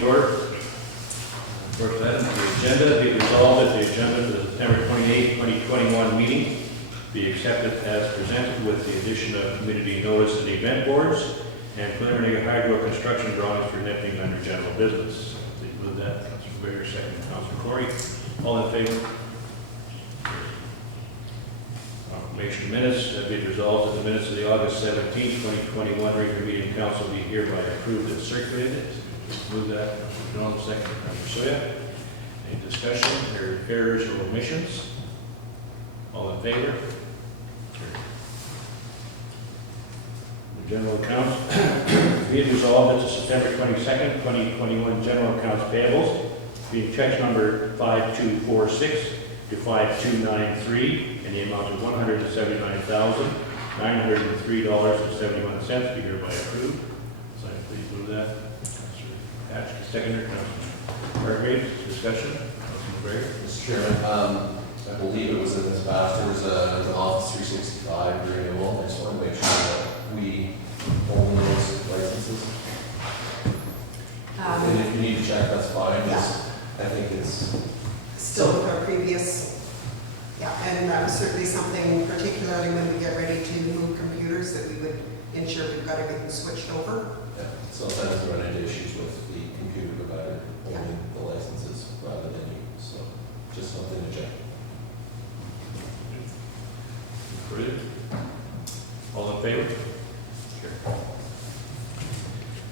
to order. First item on the agenda, be resolved that the agenda for the September 28, 2021 meeting be accepted as presented with the addition of community notice to the event boards and preliminary hydro construction drawings for netting under general business. Please move that. Councilor Baker, second. Councilor Corey. All in favor? Proclamation minutes. Be it resolved that the minutes of the August 17, 2021 regular meeting council be hereby approved and circulated. Move that. Councilor Donald, second. Councilor Soya. Any discussion or errors or omissions? All in favor? The general accounts. Be it resolved that the September 22nd, 2021 general accounts payables being checks number 5246 to 5293 in the amount of $179,903.71 be hereby approved. So please move that. Councilor Hatch, seconder. Councilor Hargrave, discussion. Councilor Gray. Mr. Chairman, I believe it was in this batch. There was an Office 365 renewal. I just want to make sure that we own those licenses. And if you need to check, that's fine. Yeah. I think it's Still with our previous, yeah, and that was certainly something, particularly when we get ready to move computers, that we would ensure we've got everything switched over. yeah. Sometimes we run into issues with the computer provider owning the licenses rather than you. So just something to check. Approved. All in favor? Sure.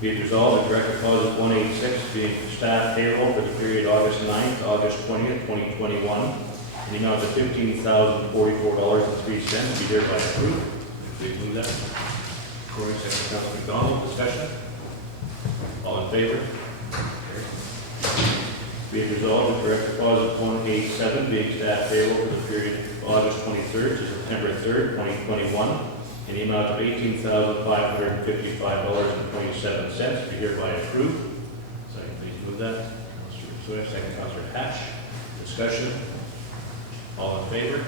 Be it resolved that direct deposit 186 being staff payroll for the period August 9th to August 20th, 2021, in the amount of $15,044.03 be hereby approved. Please move that. Corey, second. Councilor McDonald, discussion. All in favor? Be it resolved that direct deposit 187 being staff payroll for the period August 23rd to September 3rd, 2021, in the amount of $18,555.27 be hereby approved. Second, please move that. Councilor Swift, second. Councilor Hatch. Discussion. All in favor?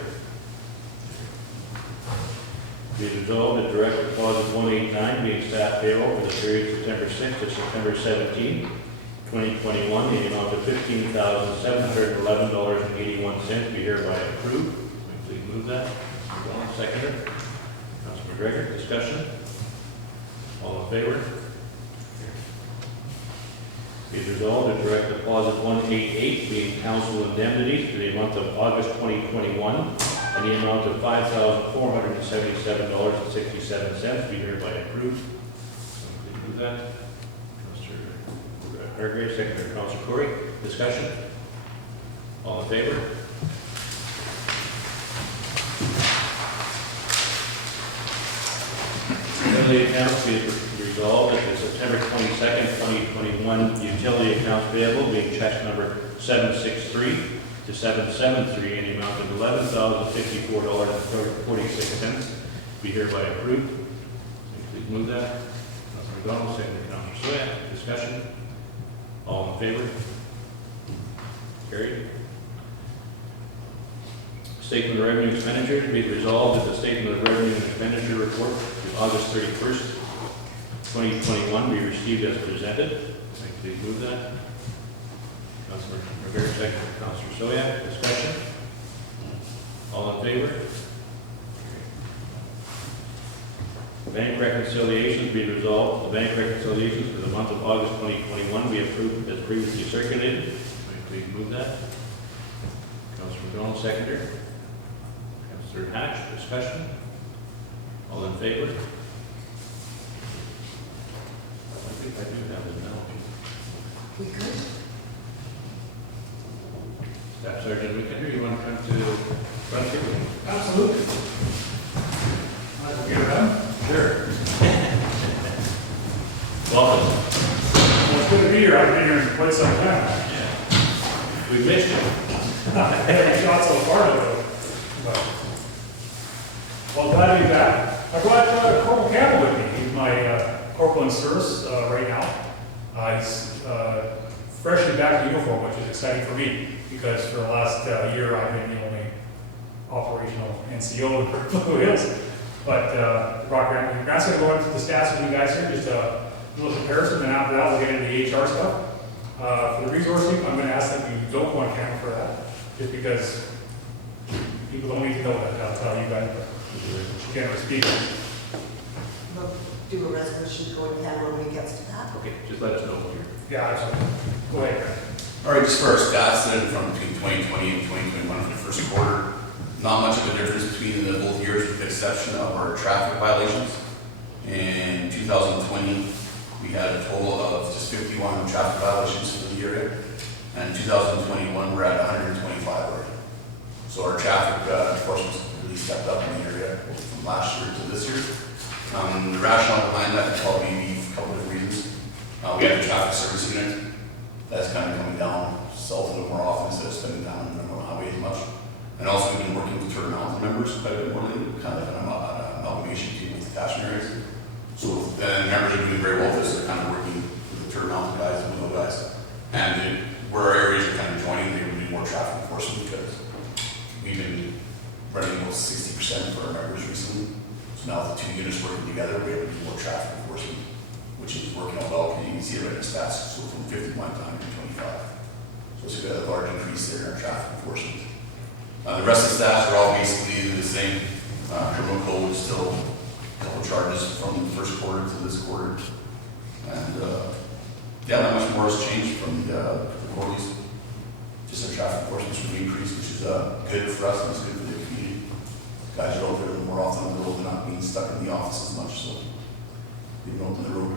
Be it resolved that direct deposit 189 being staff payroll for the period September 6th to September 17th, 2021, in the amount of $15,711.81 be hereby approved. Please move that. Councilor Donald, seconder. Councilor McGregor, discussion. All in favor? Be it resolved that direct deposit 188 being council indemnities for the month of August 2021 in the amount of $5,477.67 be hereby approved. Please move that. Councilor Hargrave, second. Councilor Corey, discussion. All in favor? Utility accounts be resolved that the September 22nd, 2021 utility accounts payable being checks number 763 to 773 in the amount of $11,054.46 be hereby approved. Please move that. Councilor McDonald, second. Councilor Swift, discussion. All in favor? Carried. Statement of revenue expenditures be resolved that the statement of revenue and expenditure report to August 31st, 2021 be received as presented. Please move that. Councilor McGregor, second. Councilor Soya, discussion. All in favor? Bank reconciliations be resolved. The bank reconciliations for the month of August 2021 be approved as previously circulated. Please move that. Councilor McDonald, seconder. Councilor Hatch, discussion. All in favor? I think I do have it now. We could. Staff Sergeant Wickender, you want to come to the front here? Absolutely. Want to get around? Sure. Welcome. Well, it's good to be here. I've been here in quite some time. Yeah. We missed you. Every shot so far, though. But, well, glad to be back. I've got Corporal Campbell with me. He's my corporal in service right now. He's freshly back in uniform, which is exciting for me because for the last year I've been the only operational NCO in Blue Hills. But Brock Grant's going to go into the stats with you guys here, just a little comparison, and after that we'll get into the HR stuff. For the resourcing, I'm gonna ask that you don't go on camera for that, just because people don't need to know that, I'll tell you guys, but you can't speak. We'll do a resolution going camera when he gets to that. Okay, just let us know when you're. Yeah, absolutely. Go ahead, Greg. All right, just for our stats then, from between 2020 and 2021 for the first quarter, not much of a difference between the both years with the exception of our traffic violations. In 2020, we had a total of just 51 traffic violations for the year, and in 2021, we're at 125 already. So our traffic enforcement's really stepped up in the area from last year to this year. The rationale behind that would probably be a couple of reasons. We have a traffic service unit that's kind of coming down south a little more often instead of spending down on the highway as much. And also we've been working with Turtle Mountain members quite a bit more lately, kind of an amalgamation team with the catchment areas. So the members are doing very well with this. They're kind of working with the Turtle Mountain guys and with those guys. And where our areas are kind of joining, they will do more traffic enforcement because we've been running about 60% for our members recently. So now the two units working together, we're able to do more traffic enforcement, which is working out well. You can see it right in the stats. So from 51 to 125. So it's got a large increase there in our traffic enforcement. The rest of the stats are all basically the same. Criminal code is still a couple charges from the first quarter to this quarter. And yeah, not much more has changed from the quarterlies. Just our traffic enforcement should increase, which is good for us and it's good for the community. Guys are out there more often on the road, they're not being stuck in the office as much, so they're out on the road.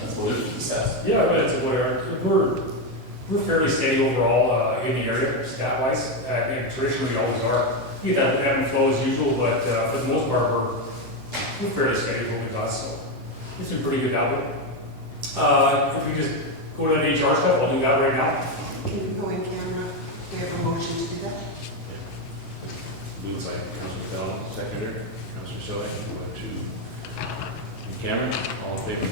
That's what it is, the stats. Yeah, but it's whatever. We're fairly steady overall in the area, stat-wise. And traditionally, we always are. We get that ebb and flow as usual, but for the most part, we're fairly steady what we got. So it's been pretty good now. But if we just go to that HR stuff, I'll do that right now. Can you go in camera? Do you have a motion to do that? Moved by Councilor Fallon, seconder, Councilor Soy, to Cameron, all in favor?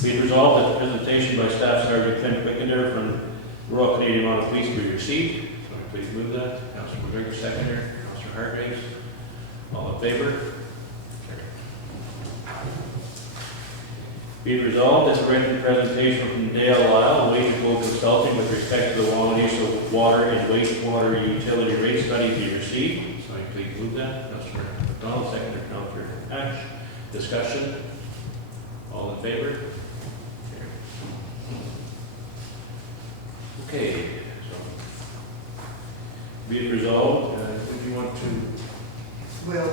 Be it resolved that the presentation by Staff Sergeant Clint Quickender from Royal Canadian Mounted Police be received. Somebody please move that. Councilor McGregor, seconder. Councilor Hargraves. All in favor? Be it resolved that the written presentation from Dale Lyle, Wage and Gold Consulting, with respect to the Wawanesa water and wastewater utility rate study be received. Somebody please move that. Councilor McDonald, seconder. Councilor Ash. Discussion. All in favor? Okay, so be it resolved, if you want to, We'll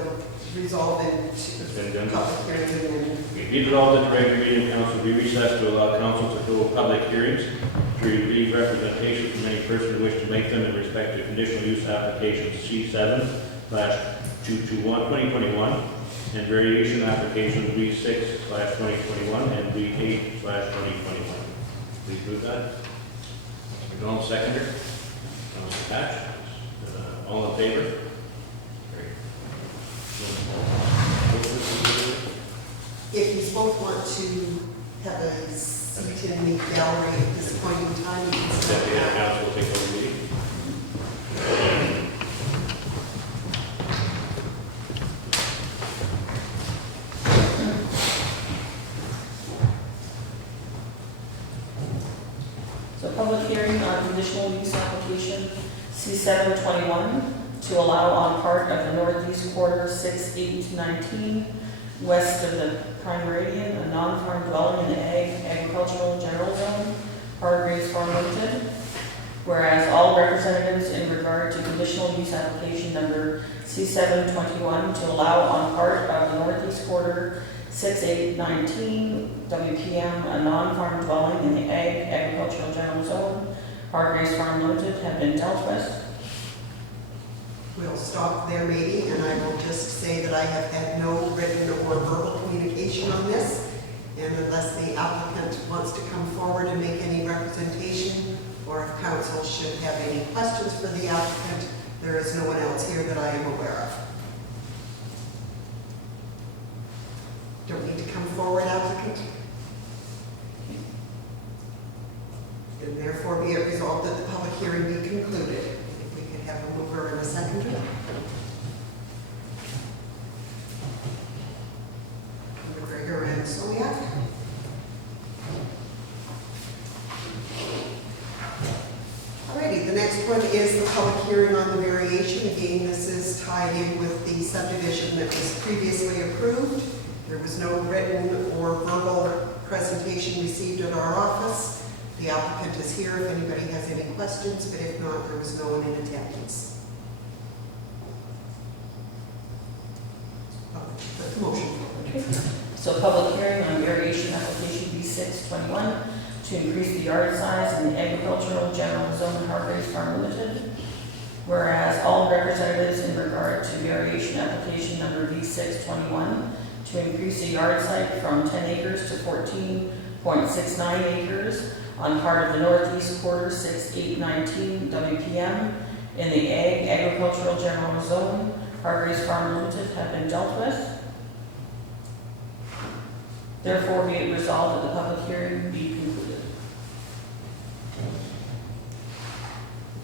resolve it's been done. public hearing and Be it resolved that the regular meeting of council be recessed to allow council to hold public hearings to receive representation from any person who wish to make them in respect to conditional use applications C7/221/2021 and variation applications B6/2021 and B8/2021. Please move that. McDonald, seconder. Councilor Patch. All in favor? Great. if you both want to have a seat in the gallery at this point in time, you can step Deputy back. Council will take over the meeting. So public hearing on conditional use application C721 to allow on part of the northeast quarter 6/8/19 west of the prime meridian, a non-farm dwelling in the agricultural general zone, Hargraves Farm Limited. Whereas all representatives in regard to conditional use application number C721 to allow on part of the northeast quarter 6/8/19 WPM, a non-farm dwelling in the agricultural general zone, Hargraves Farm Limited, have been dealt with. We'll stop there maybe, and I will just say that I have had no written or verbal communication on this. And unless the applicant wants to come forward and make any representation, or if council should have any questions for the applicant, there is no one else here that I am aware of. Don't need to come forward, applicant. And therefore be it resolved that the public hearing be concluded. If we could have a mover and a seconder. McGregor and Soliak. Alrighty, the next one is the public hearing on the variation. Again, this is tied in with the subdivision that was previously approved. There was no written or verbal presentation received at our office. The applicant is here if anybody has any questions, but if not, there was no one in attendance. Put the motion forward. So public hearing on variation application B621 to increase the yard size in the agricultural general zone Hargraves Farm Limited. Whereas all representatives in regard to variation application number B621 to increase the yard site from 10 acres to 14.69 acres on part of the northeast quarter 6819 WPM in the agricultural general zone Hargraves Farm Limited have been dealt with. Therefore, be it resolved that the public hearing be concluded.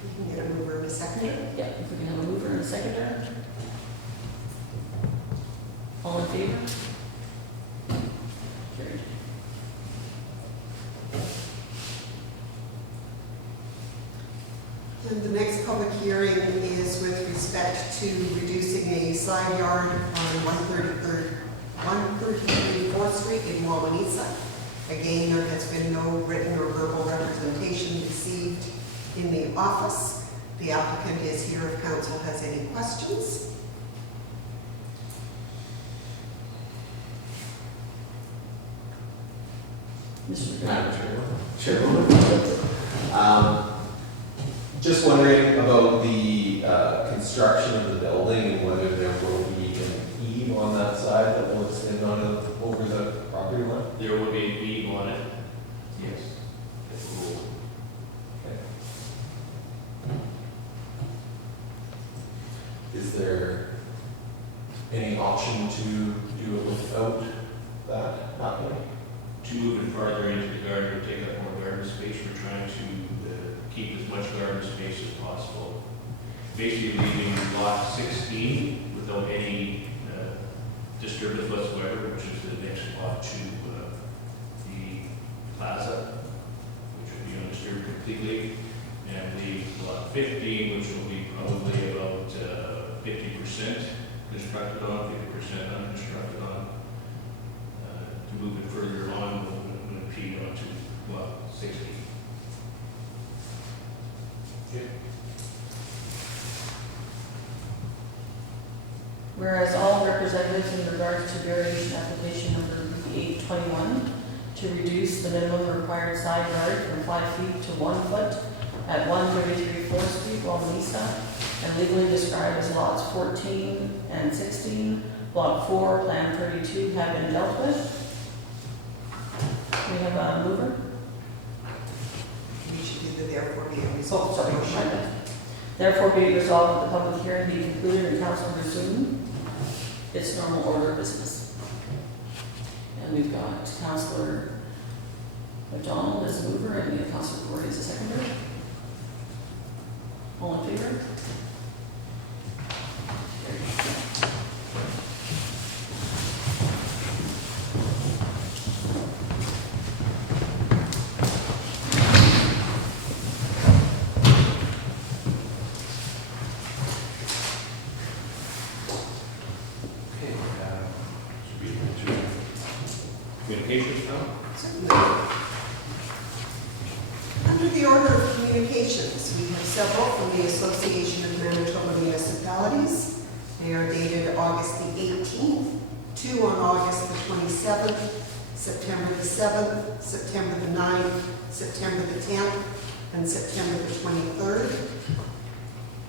We can get a mover and a seconder. Yeah, if we can have a mover and a seconder. All in favor? Carried. And the next public hearing is with respect to reducing a side yard on 133 4th Street in Wawanesa. Again, there has been no written or verbal representation received in the office. The applicant is here if council has any questions. Mr. Madam Chairwoman. Just wondering about the construction of the building and whether there will be an eave on that side that will extend over the property line? There will be an eave on it. Yes. Okay. Is there any option to do it without that happening? To move it farther into the garden or take up more garden space, we're trying to keep as much garden space as possible. Basically leaving lot 16 without any disturbance whatsoever, which is the next lot to the plaza, which will be undisturbed completely, and leave lot 15, which will be probably about 50% constructed on, 50% unconstructed on. To move it further on, we'll impede onto lot 60. Whereas all representatives in regards to variation application number B821 to reduce the minimum required side yard from 5 feet to 1 foot at 133 4th Street, Wawanesa, and legally described as lots 14 and 16, block 4, plan 32, have been dealt with. We have a mover. We should do the therefore be it Oh, resolved. sorry, my bad. Therefore, be it resolved that the public hearing be concluded and council resume its normal order of business. And we've got Councillor McDonald as a mover, and we have Councillor Corey as a seconder. All in favor? Communications now? Under the order of communications, we have several from the Association of Manitoba Municipalities. They are dated August the 18th, 2 on August the 27th, September the 7th, September the 9th, September the 10th, and September the 23rd.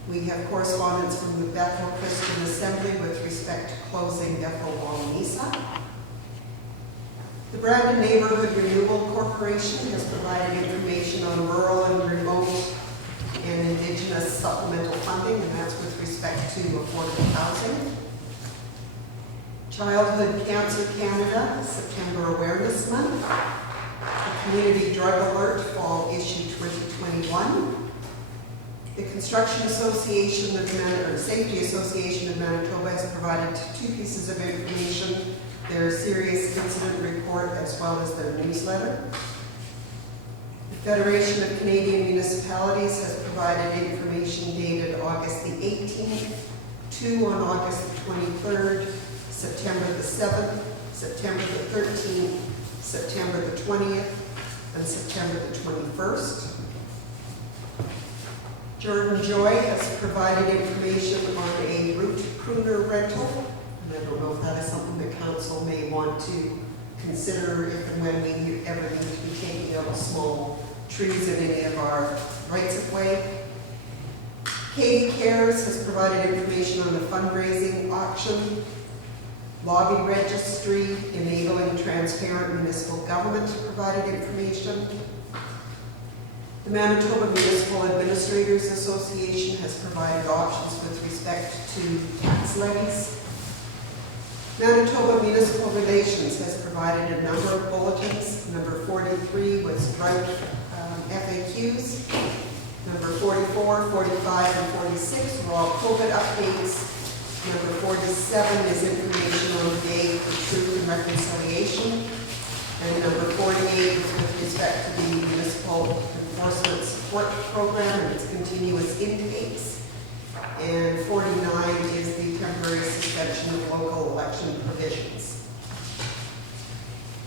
We have correspondence from the Bethel Christian Assembly with respect to closing Bethel Wawanesa. The Brandon Neighborhood Renewal Corporation has provided information on rural and remote and indigenous supplemental funding, and that's with respect to affordable housing. Childhood Cancer Canada, September Awareness Month. The Community Drug Alert, Fall Issue 2021. The Construction Association of Safety Association of Manitoba has provided 2 pieces of information, their serious incident report as well as their newsletter. The Federation of Canadian Municipalities has provided information dated August the 18th, 2 on August the 23rd, September the 7th, September the 13th, September the 20th, and September the 21st. Jordan Joy has provided information on a root pruner rental, and I don't know if that is something the council may want to consider if and when we ever need to be taking out small trees in any of our rights-of-way. Katie Cares has provided information on the fundraising auction, lobby registry, enabling transparent municipal government provided information. The Manitoba Municipal Administrators Association has provided options with respect to tax levies. Manitoba Municipal Relations has provided a number of bulletins. Number 43 was drought FAQs. Number 44, 45, and 46 were all COVID updates. Number 47 is information on the Day for Truth and Reconciliation. And number 48 is with respect to the Municipal Enforcement Support Program and its continuous intakes. And 49 is the temporary suspension of local election provisions.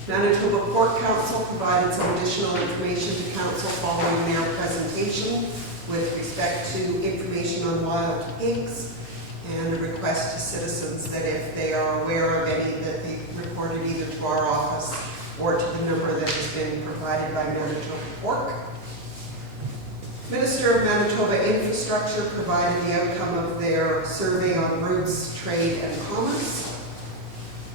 Manitoba Port Council provided some additional information to Council following their presentation with respect to information on wild pigs and a request to citizens that if they are aware of any that they reported either to our office or to the number that has been provided by Manitoba Pork. Minister of Manitoba Infrastructure provided the outcome of their survey on roads, trade, and commerce.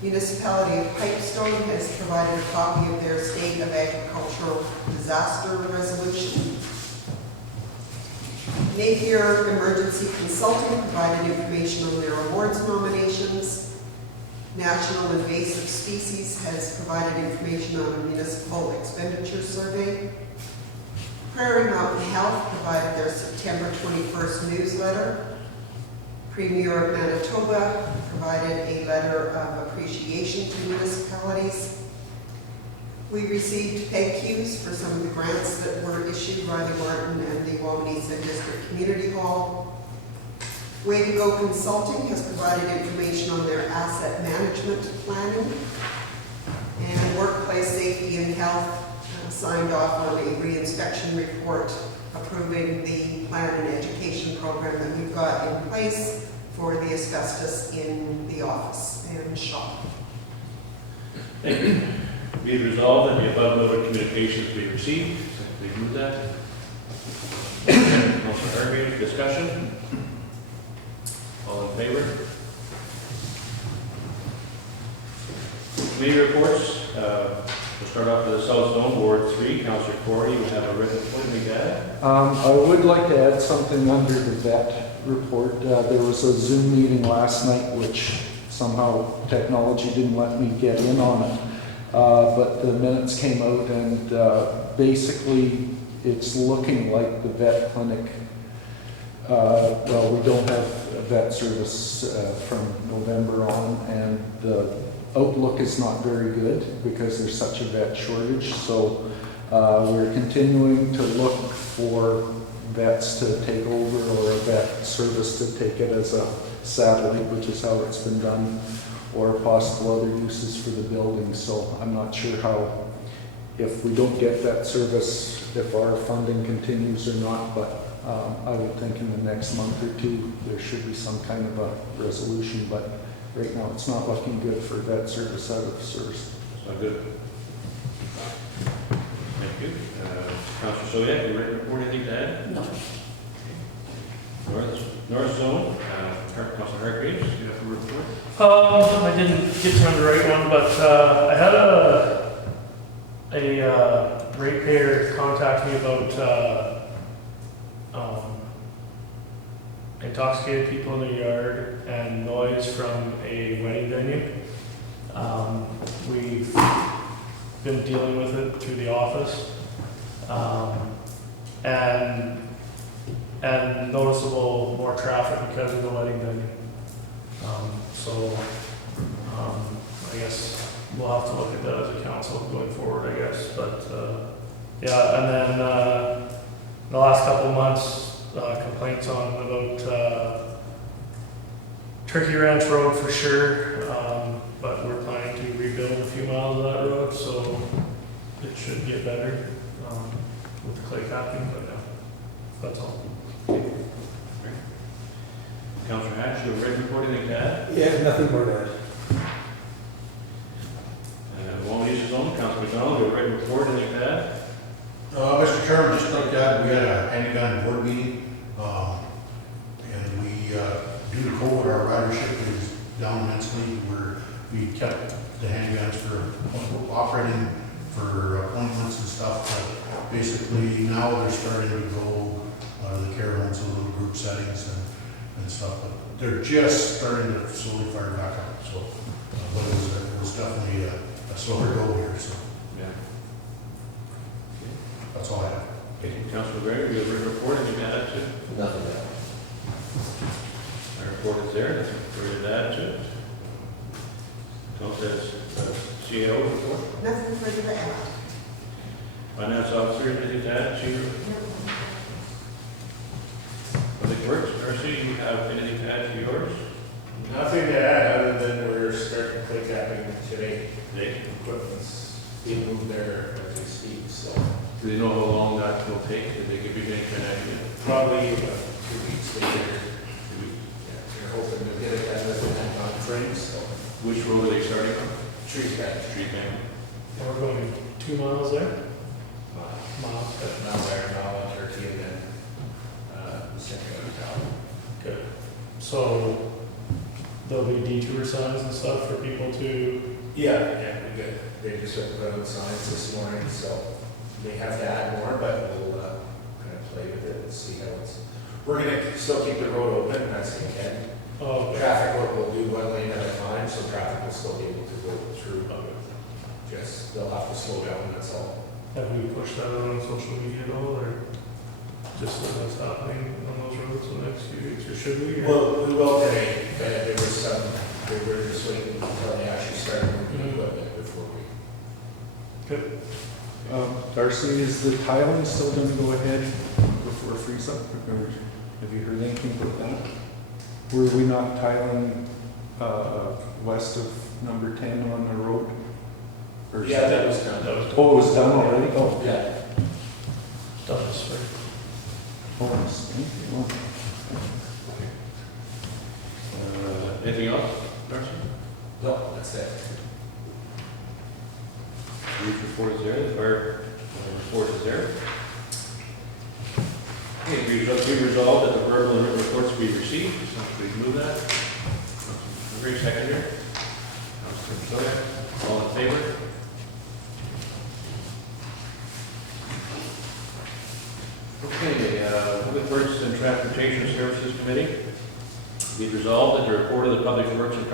Municipality of Pipestone has provided a copy of their State of Agricultural Disaster Resolution. Napier Emergency Consulting provided information on their awards nominations. National Invasive Species has provided information on a municipal expenditure survey. Prairie Mountain Health provided their September 21st newsletter. Premier of Manitoba provided a letter of appreciation to municipalities. We received thank yous for some of the grants that were issued by the Martin and the Wawanesa District Community Hall. Way to Go Consulting has provided information on their asset management planning. And Workplace Safety and Health signed off on a re-inspection report approving the plan and education program that we've got in place for the asbestos in the office and shop. Thank you. Be it resolved that the above noted communications be received. Please move that. Councilor Harvey, discussion? All in favor? Committee reports. We'll start off with the South Zone Ward 3. Councilor Corey, you have a written appointment to add. I would like to add something under the vet report. There was a Zoom meeting last night which somehow technology didn't let me get in on it. But the minutes came out and basically it's looking like the vet clinic, well, we don't have a vet service from November on, and the outlook is not very good because there's such a vet shortage. So we're continuing to look for vets to take over or a vet service to take it as a satellite, which is how it's been done, or possible other uses for the building. So I'm not sure how, if we don't get that service, if our funding continues or not, but I would think in the next month or two there should be some kind of a resolution, but right now it's not looking good for vet service out of service. It's not good. Thank you. Councilor Soyak, you written report, anything to add? No. North Zone, Councilor Hargreaves, you have a report? I didn't get to the right one, but I had a ratepayer contact me about intoxicated people in the yard and noise from a wedding venue. We've been dealing with it through the office, and and noticeable more traffic because of the wedding venue. I guess we'll have to look at that as a council going forward, I guess, but, yeah, and then, the last couple of months, complaints about, Turkey Ranch Road for sure, but we're planning to rebuild a few miles of that road, so it should get better, with the clay capping, but yeah, that's all. Councillor Hatch, you have a written report, anything to add? Yeah, nothing more to add. Wawanesa Zone, Councillor McDonald, you have a written report, anything to add? Mr. Chairman, just like that, we had a handgun board meeting, and we, due to COVID, our ridership is down immensely, where we kept the handguns for operating for appointments and stuff, but basically now they're starting to go to the care homes and little group settings and stuff, but they're just starting to slowly fire back up, so, but it was definitely a slower go here, so Yeah. that's all I have. Okay, Councillor Gregor, you have a written report, anything to add to? Nothing to add. My report is there, nothing further to add to it. Councillor, CEO report, Nothing further to add. Finance Officer, anything to add to your Public Works, Darcy, you have anything to add to yours? Nothing to add, other than we're starting clay capping today. Today? Equipment's being moved there as we speak, so Do they know how long that will take? Did they give you any kind of idea? probably about 2 weeks later. Yeah, we're hoping to get it done within that time frame, so. Which road are they starting on? Tree cut. Street man. And we're going 2 miles there? Mile Miles. there, mile on Turkey, and then, second out of town. Good. So there'll be detour signs and stuff for people to, Yeah, we got, they just put out signs this morning, so they have to add more, but we'll, kind of play with it and see how it's. We're gonna still keep the road open as we can. oh, Traffic work will do one lane at a time, so traffic will still be able to go through. Just, they'll have to slow down, that's all. have we pushed that out on social media at all, or just that that's happening on those roads in the next few weeks, or should we? or- Well, we will today, but there was some, we were just waiting until they actually started moving equipment before we. Good. Darcy, is the tiling still gonna go ahead before freeze up, or have you heard anything about that? Were we not tiling, west of number 10 on the road? Or Yeah, that was done. That was Oh, it was done already? Oh. Yeah. done this way. Oh, nice. Okay, well, Anything else, Darcy? No, that's it. Brief report is there, the fire report is there. Okay, be resolved that the verbal and written reports be received, so please move that. Very second here. Councilor Soya, all in favor? Okay, Public Works and Transportation Services Committee. Be resolved that the report of the Public Works and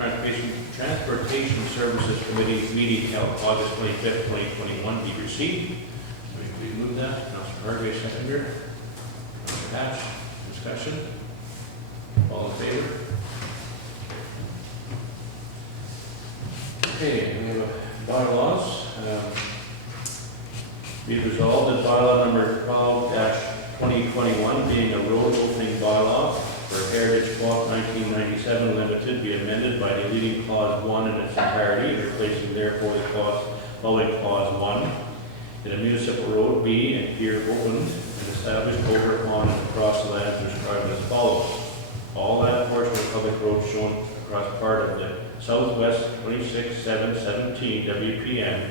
Transportation Services Committee meeting held August 25th, 2021 be received. So we move that. Councilor Harvey, seconder. Councilor Hatch, discussion. All in favor? Okay, we have bylaws. Be resolved that bylaw number 12-2021 being a road opening bylaw for Heritage Walk 1997 Limited be amended by deleting clause 1 in its entirety and replacing therefore the clause following clause 1. That a municipal road be and pier opened and established over, on, and across the land described as follows. All land portion of public road shown across part of the southwest 26717 WPN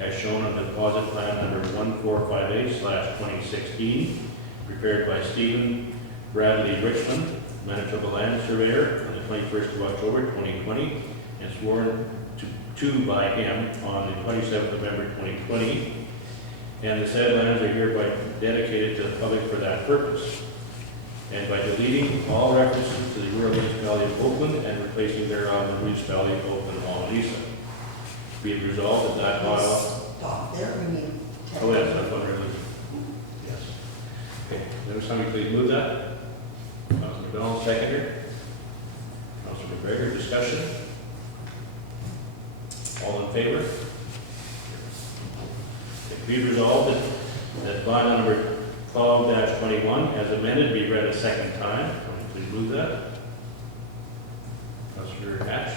as shown on the deposit plan number 1458/2016, prepared by Stephen Bradley Richmond, Manitoba Land Surveyor, on the 21st of October 2020, and sworn to by him on the 27th of November 2020. And the said lands are hereby dedicated to the public for that purpose. And by deleting all references to the rural municipality of Oakland and replacing thereof the municipality of Oakland-Wawanesa. Be it resolved that that bylaw. Stop there, we need. Oh, yes, that's what really. Yes. Okay. Notice how please move that. Councilor McDonald, seconder. Councilor McGregor, discussion. All in favor? It be resolved that bylaw number 12-21 as amended be read a second time. Please move that. Councilor Hatch,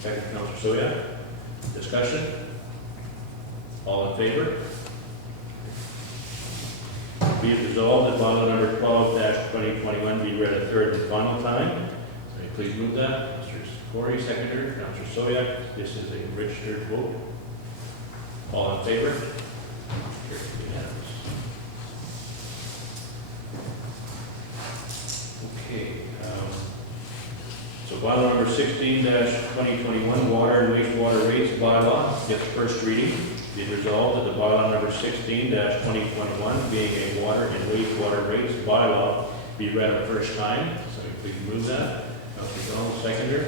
second Councilor Soya. Discussion. All in favor? Be it resolved that bylaw number 12-2021 be read a third and final time. Please move that. Mr. Corey, seconder. Councilor Soya. This is a registered vote. All in favor? Carried unanimous. Okay. So bylaw number 16-2021, water and wastewater rates bylaw gets first reading. Be it resolved that the bylaw number 16-2021, being a water and wastewater rates bylaw, be read on the first time. So please move that. Councilor Donald, seconder.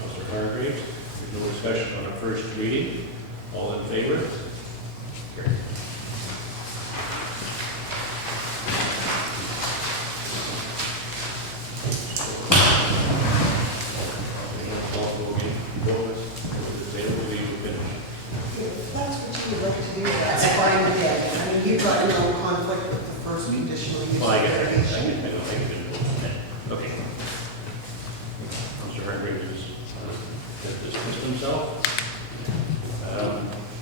Councilor Hargreaves. There's no discussion on the first reading. All in favor? Carried. If that's what you would like to do, that's fine with it. I mean, you've got no conflict with the first conditional use Well, I get it. variation. I don't think it. Okay. Councilor Hargreaves has dismissed himself.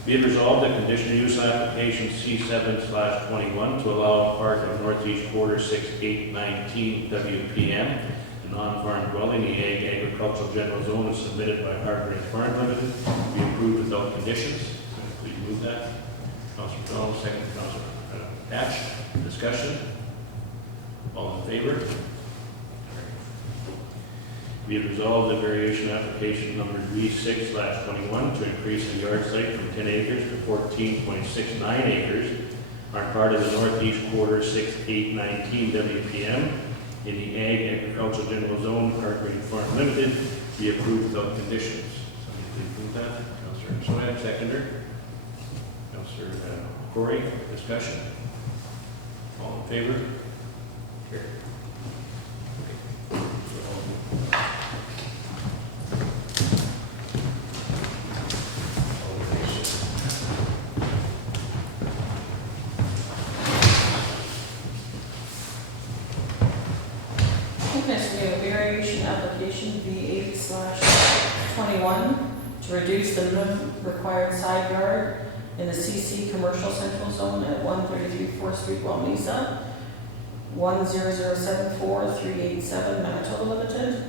Be it resolved that conditional use application C7/21 to allow a part of northeast quarter 6819 WPM, a non-farm dwelling, the Ag Agricultural General Zone is submitted by Hargreaves Farm Limited, be approved without conditions. Please move that. Councilor McDonald, second Councilor Hatch. Discussion. All in favor? Be it resolved that variation application number V6/21 to increase the yard site from 10 acres to 14.69 acres are part of the northeast quarter 6819 WPM in the Ag Agricultural General Zone, Hargreaves Farm Limited, be approved without conditions. Somebody please move that. Councilor Soya, seconder. Councilor Corey, discussion. All in favor? Carried. Okay, so we have a variation application V8/21 to reduce the minimum required side yard in the CC Commercial Central Zone at 133 4th Street, Wawanesa, 10074-387 Manitoba Limited.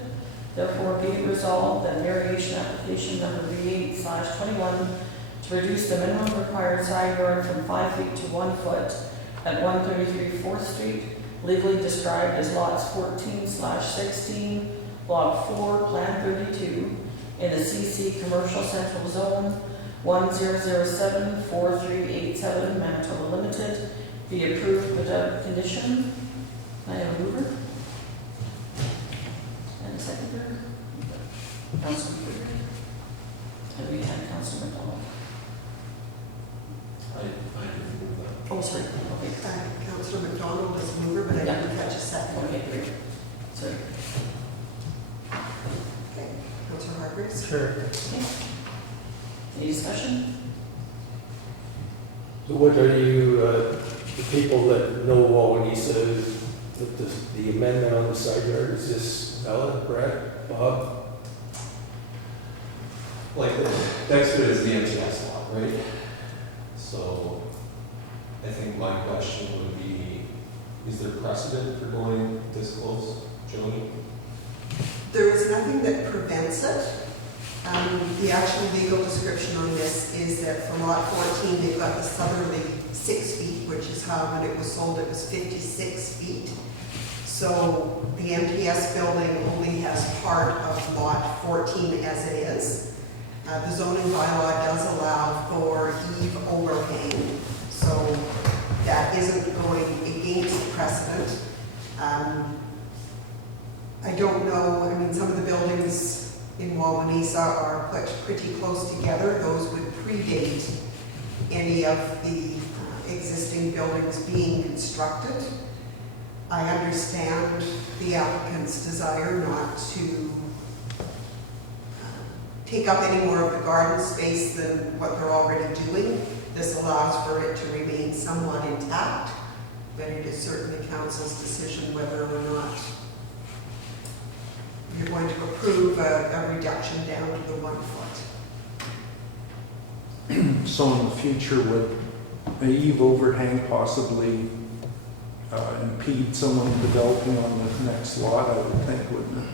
Therefore, be it resolved that variation application number V8/21 to reduce the minimum required side yard from 5 feet to 1 foot at 133 4th Street, legally described as lots 14/16, block 4, plan 32, in the CC Commercial Central Zone, 10074-387 Manitoba Limited, be approved without condition. I have a mover. And a seconder. Councilor McGregor. And we have Councilor McDonald. I can move that. Oh, sorry. Okay. Councilor McDonald is the mover, but I didn't catch a second. Okay, great. Sorry. Okay. Councilor Hargreaves? Sure. Any discussion? So what are you, the people that know Wawanesa, with the amendment on the side yard, is this valid, Brad, Bob? Like, next to it is the MTS lot, right? So, I think my question would be, is there precedent for going this close, Joni? There is nothing that prevents it. The actual legal description on this is that for lot 14, they've got the southerly 6 feet, which is how when it was sold, it was 56 feet. So the MTS building only has part of lot 14 as it is. The zoning bylaw does allow for eve overhang, so that isn't going against precedent. I don't know, I mean, some of the buildings in Wawanesa are put pretty close together. Those would predate any of the existing buildings being constructed. I understand the applicant's desire not to take up any more of the garden space than what they're already doing. This allows for it to remain somewhat intact, but it is certainly council's decision whether or not you're going to approve a reduction down to the 1 foot. So in the future, would a eave overhang possibly impede someone developing on the next lot, I would think, wouldn't it?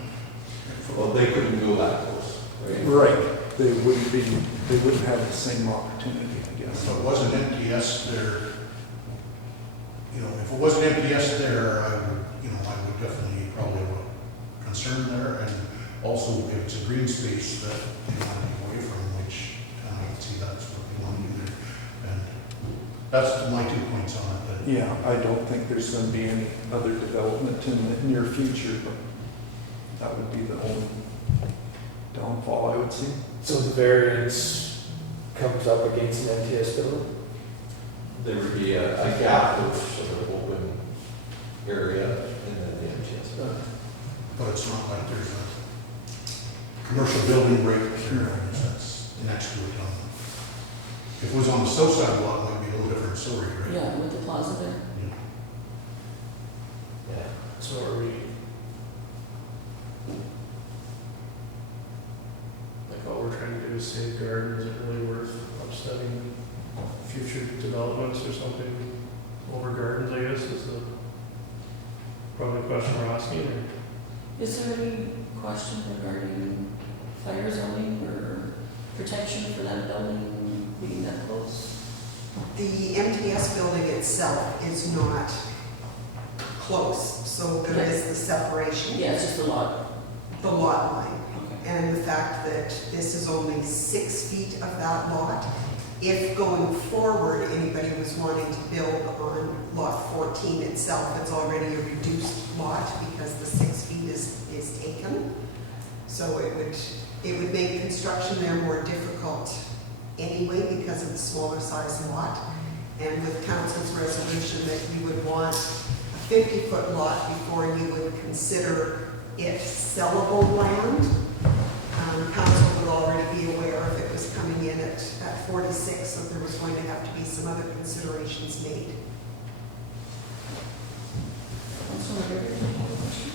Well, they couldn't go that close, right? Right, they wouldn't have the same opportunity, I guess. If it wasn't MTS there, if it wasn't MTS there, I would definitely probably have a concern there. And also, if it's a green space that they want to get away from, which I don't see that's what they want to do there. And that's my 2 points on it. That Yeah, I don't think there's going to be any other development in the near future, but that would be the only downfall I would see. So the variance comes up against an MTS building? There would be a gap of sort of open area and then the MTS. But it's not like there's a commercial building right there, that's next to it. If it was on the south side of the lot, it might be a little different story, right? Yeah, with the plaza there. Yeah. So are we, like all we're trying to do is safeguard, is it really worth upsetting future developments or something over gardens, I guess, is the probably question we're asking, or? Is there any question regarding fire zoning or protection for that building being that close? The MTS building itself is not close, so there is the separation, Yeah, it's just a lot. the lot line. Okay. And the fact that this is only 6 feet of that lot, if going forward, anybody was wanting to build on lot 14 itself, it's already a reduced lot because the 6 feet is taken. So it would make construction there more difficult anyway because of the smaller size lot. And with council's resolution that you would want a 50-foot lot before you would consider it sellable land, council would already be aware if it was coming in at 46, so there was going to have to be some other considerations made. Councilor Gregory, do you have a question?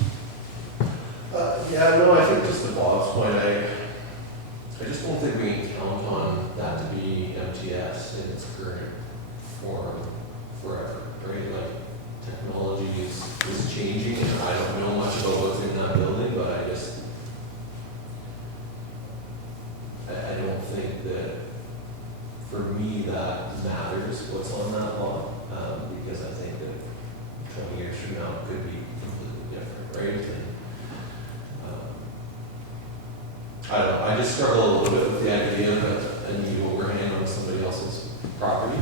Yeah, no, I think just to Bob's point, I just don't think we can count on that to be MTS in its current form forever, right? Like, technology is changing, and I don't know much about what's in that building, but I don't think that, for me, that matters what's on that lot, because I think that 20 years from now, it could be completely different, right? And, I don't know, I just struggle a little bit with the idea of a new overhang on somebody else's property,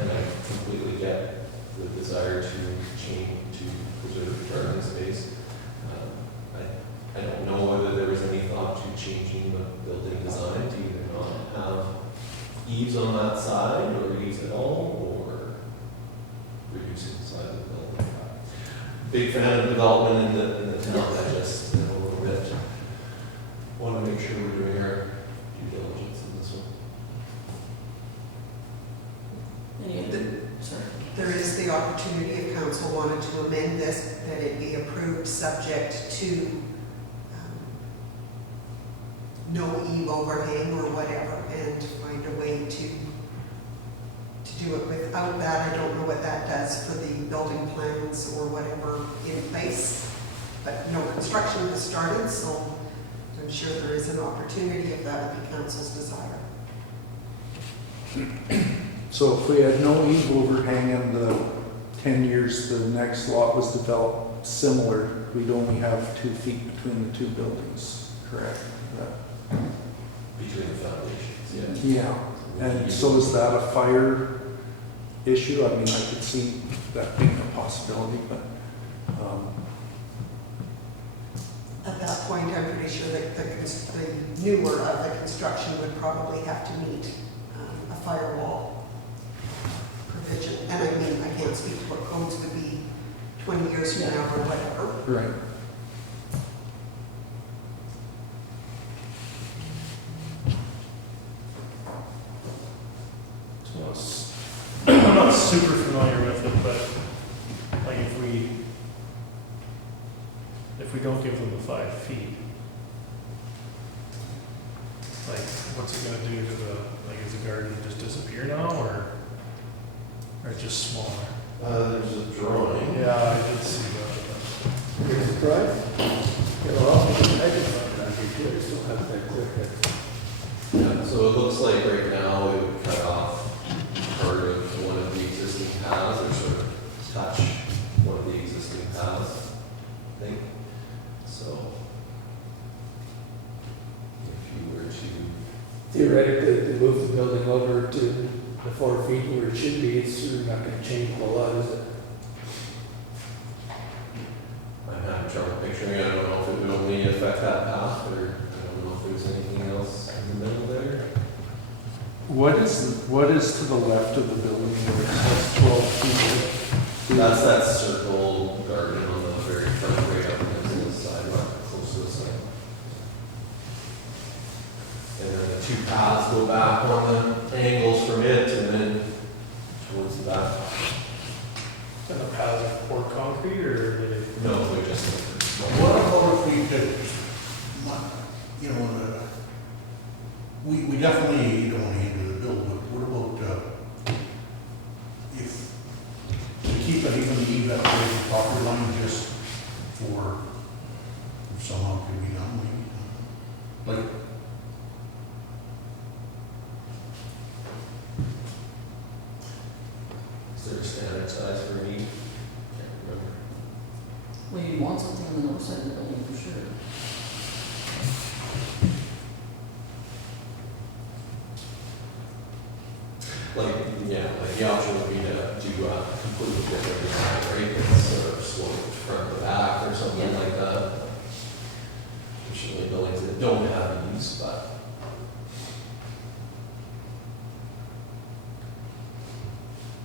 and I completely get the desire to change, to preserve garden space. I don't know whether there was any thought to changing the building design to either not have eaves on that side, or eaves at all, or reducing the size of the building. Big fan of development in the town, I just, a little bit, want to make sure we're doing our due diligence in this one. Any other? Sorry. There is the opportunity, if council wanted to amend this, that it be approved subject to no eve overhang or whatever, and find a way to do it without that. I don't know what that does for the building plans or whatever in place, but no construction has started, so I'm sure there is an opportunity if that would be council's desire. So if we had no eve overhang in the 10 years the next lot was developed similar, we'd only have 2 feet between the two buildings, correct? Between the foundations, yeah. Yeah, and so is that a fire issue? I mean, I could see that being a possibility, but, At that point, I'm pretty sure that the newer of the construction would probably have to meet a firewall provision. And I mean, I can't speak to what codes would be 20 years years from now or whatever. Right. So it's- I'm not super familiar with it, but like if we don't give them the 5 feet, like what's it gonna do to the, like is the garden just disappear now or it's just smaller? There's a drawing. Yeah, I did see that. Here's the drive. You know, I'll put the magnifying glass in here, still have that clear. Yeah, so it looks like right now it would cut off part of one of the existing paths, or sort of touch one of the existing paths, I think. So if you were to, Theoretically, to move the building over to the 4 feet where it should be, it's really not gonna change a whole lot, is it? I'm having trouble picturing, I don't know if it would only affect that path, or I don't know if there's anything else in the middle there. What is to the left of the building where it says 12 feet? That's that circle garden on the very front, right up against the sidewalk, close to the side. And then the 2 paths go back on the angles from it, and then towards the back. And the paths are poured concrete or did it? No, they're just. What about if we did, you know, we definitely don't want to hinder the build, but what about, if, to keep it even at the property line, just for, somehow could be done, maybe? Like, Is there a standard size for me? Can't remember. Well, you want something on the north side of the building for sure. Like, yeah, like the option would be to do a completely different design, right? It's sort of sloped front to back or something Yeah. like that. Usually buildings that don't have these, but.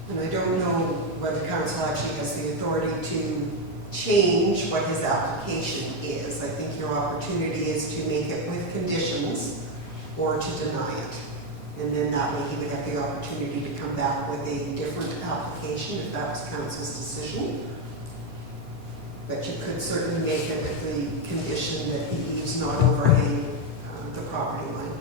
And I don't know whether council actually has the authority to change what his application is. I think your opportunity is to make it with conditions or to deny it. And then that way he would have the opportunity to come back with a different application if that was council's decision. But you could certainly make it with the condition that the eaves not overhang the property line.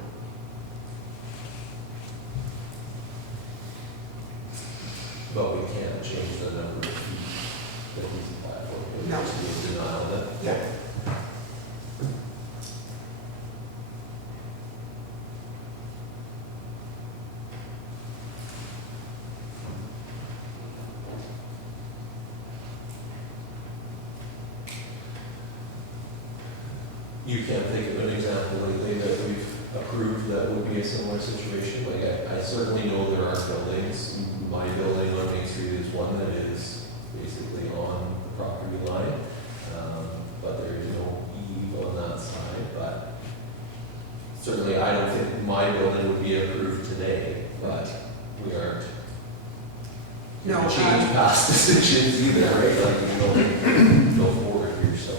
But we can't change the number of feet that he's applied for. It would No. just be a denial of it. Yeah. You can't think of an example lately that we've approved that would be a similar situation. Like, I certainly know there are buildings. My building on Main Street is one that is basically on the property line. But there is no eve on that side, but certainly I don't think my building would be approved today, but we aren't. No, Change past decisions either, right? Like, you know, go forward here, so.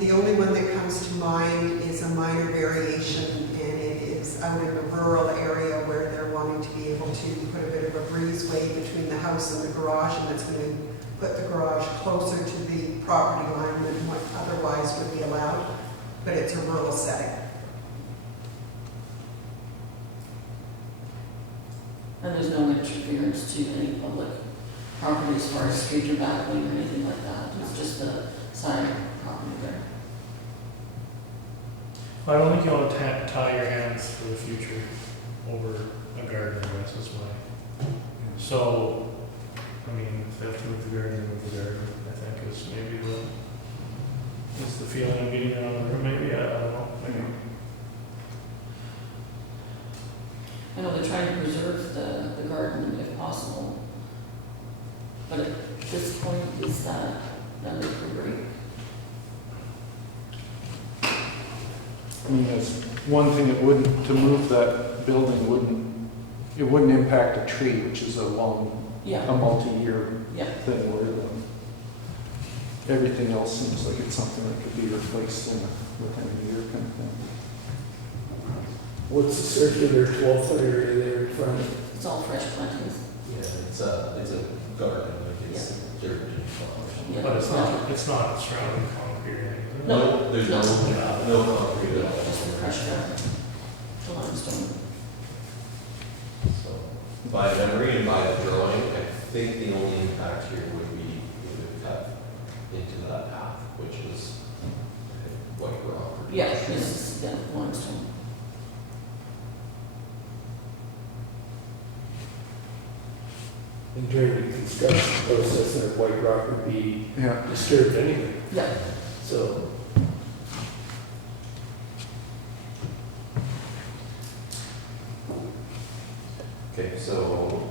The only one that comes to mind is a minor variation, and it is out in a rural area where they're wanting to be able to put a bit of a breezeway between the house and the garage, and that's going to put the garage closer to the property line than what otherwise would be allowed, but it's a rural setting. And there's no interference to any public property as far as street or backwing or anything like that. It's just the side property there. I don't think you want to tie your hands for the future over a garden, I guess is my. So, I mean, if they have to move the garden, move the garden, I think is maybe is the feeling I'm getting around the room, maybe, I don't know, maybe. I know they're trying to preserve the garden if possible. But at this point, is that under the break? I mean, it's one thing, it wouldn't, to move that building wouldn't impact a tree, which is a Yeah, multi-year yeah. thing where everything else seems like it's something that could be replaced within a year kind of thing. What's the circular 12-foot area there in front? It's all fresh plantings. Yeah, it's a garden, like it's dirt and flowers. Yeah. But it's not surrounding concrete or anything. No. There's no concrete at all. Just the fresh ground, the limestone. So, by memory and by the drawing, I think the only impact here would be it would cut into that path, which was white rock. or- Yeah, this is, yeah, limestone. And during the construction process, that white rock would be Yeah. disturbed anyway. Yeah. So, Okay, so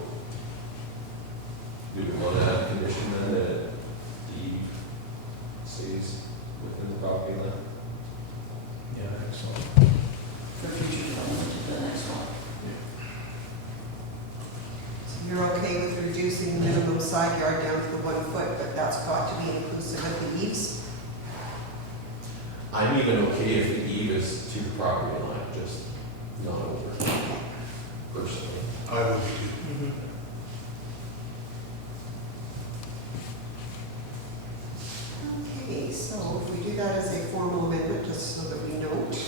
do we want to add a condition then that the stays within the property line? Yeah, I think so. For future development to the next one. So you're okay with reducing the minimum side yard down to the 1 foot, but that's got to be inclusive of the eaves? I'm even okay if the eve is to the property line, just not over, personally. I would, Okay, so if we do that as a formal amendment, just so that we note.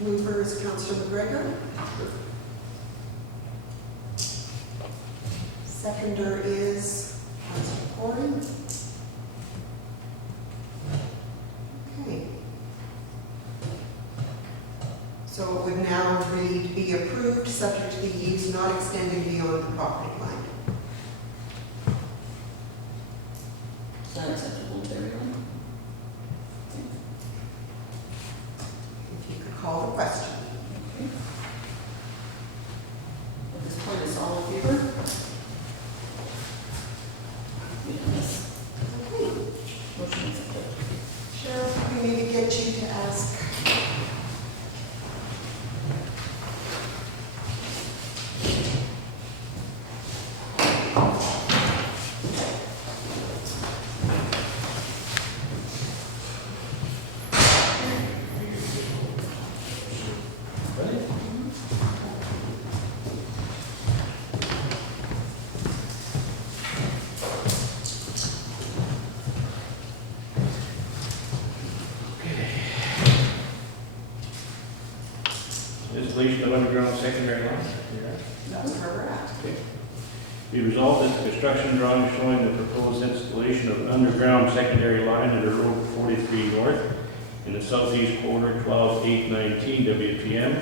Mover is Councillor McGregor. Seconder is Councillor Corin. Okay. So it would now read, be approved, subject to the eaves not extending beyond the property line. Is that acceptable to everyone? If you could call the question. Okay. At this point, is all in favor? Unanimous. Okay. Motion accepted. Sheriff, we maybe get you to ask. Installation of underground secondary line. That's where we're at. Be resolved that the construction drawing showing the proposed installation of an underground secondary line under Road 43 North in the southeast corner 12819 WPM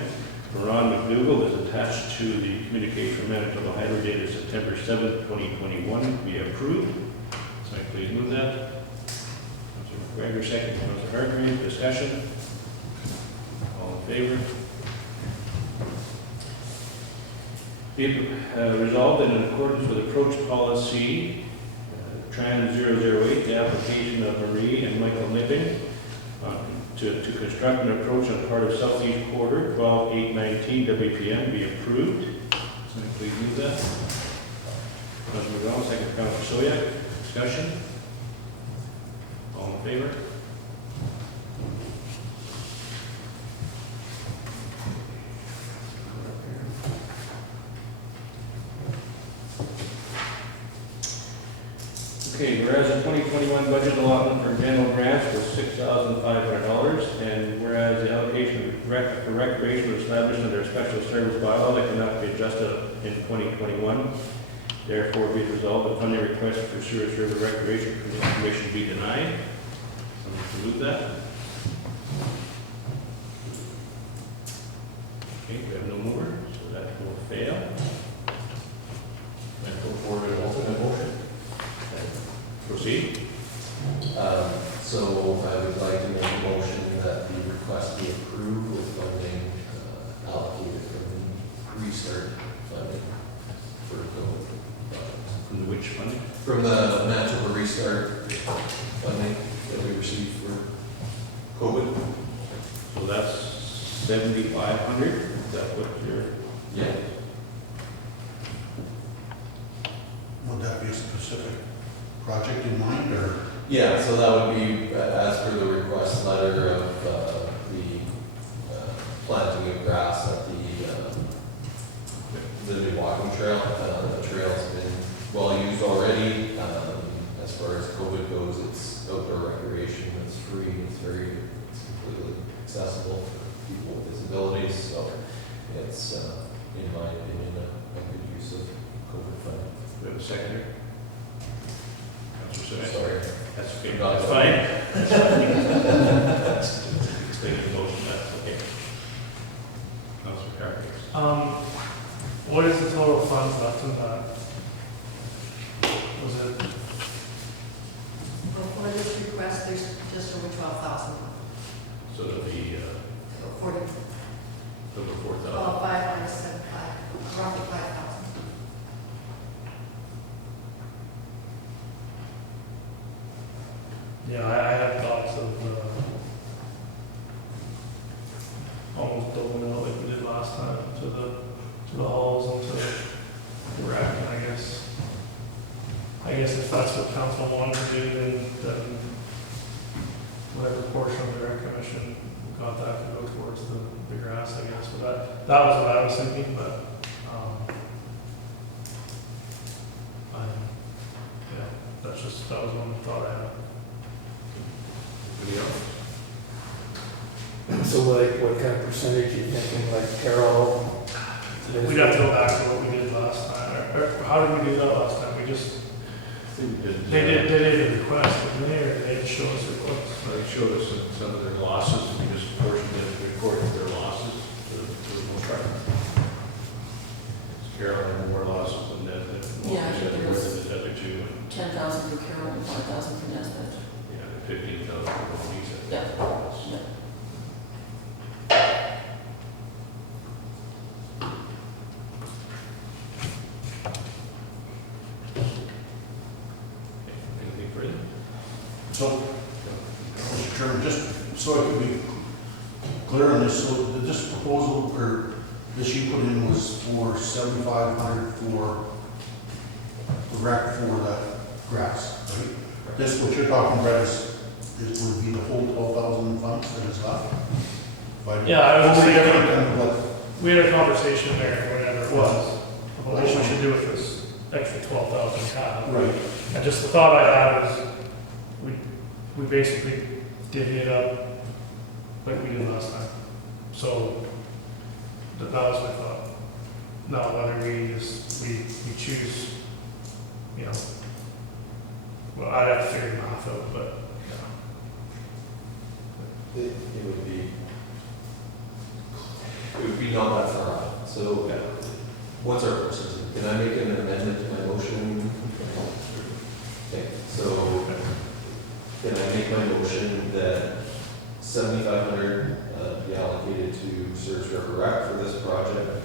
from Ron McDougall is attached to the communication from Manitoba Hydro dated September 7, 2021 be approved. So I please move that. Councilor McGregor, second. Councilor Hargrave, discussion. All in favor? Be resolved that in accordance with approach policy Trans 008, the application of Marie and Michael Nipping to construct an approach on part of southeast quarter 12819 WPM be approved. So please move that. Councilor McDonald, second. Councilor Soyak, discussion. All in favor? Okay, whereas the 2021 budget allotment for general grants was $6,500, and whereas the allocation for recreation was established under a special service bylaw that cannot be adjusted in 2021, therefore be it resolved that funding request for Seward River Recreation Commission be denied. Someone to move that. Okay, we have no more, so that will fail. And go forward an alternate motion. Proceed. So I would like to make a motion that the request be approved with funding allocated from the restart funding for COVID. From which funding? From the Manitoba restart funding that we received for COVID. So that's 7,500, is that what you're? Yeah. what would that be a specific project in mind, or? Yeah, so that would be as per the request letter of the planting of grass at the new walking trail. The trail's been well used already. As far as COVID goes, it's outdoor recreation, it's free, it's completely accessible for people with disabilities. So it's, in my opinion, a good use of COVID funding. We have a seconder? Councilor Simmons? Sorry. That's okay. Not That's fine. Explain the motion, that's okay. Councilor Carpenter. What is the total funds left in that? Was it, For this request, there's just over 12,000. So it'll be, 40, over 4,000. 5,575, roughly 5,000. yeah, I had thoughts of, almost doubling out like we did last time to the halls and to the rack, and I guess if that's what council wanted to do, then whatever portion of the rec commission got that to go towards the grass, I guess, but that was what I was thinking, but, that was one thought I had. Anybody else? So like, what kind of percentage you thinking, like Carol? We'd have to go back to what we did last time, or how did we do that last time? We just, they did a request, didn't they, or they show us requests? They showed us some of their losses, and we just portioned it, recorded their losses to the most part. Carol had more losses than that. Yeah, I think More there was than the other two, and 10,000 for Carroll and 5,000 for Nesbit. 15,000 for Lisa. Yeah. Yeah. Anything further? So, Mr. Chairman, just so I could be clear on this, so this proposal, or this you put in was for 7,500 for the rack for the grass, right? This, what you're talking about is would be the whole 12,000 funds that is left? Yeah, I was Totally thinking- different than what, We had a conversation there, whenever it was, about what we should do with this extra 12,000 cap. right, And just the thought I had is, we basically divvy it up like we did last time. So, that was my thought. Now, whether we choose, well, I'd have to figure math out, but, It would be not that far out. So, what's our process? Can I make an amendment to my motion? Okay, so, can I make my motion that 7,500 be allocated to Service River Rec for this project,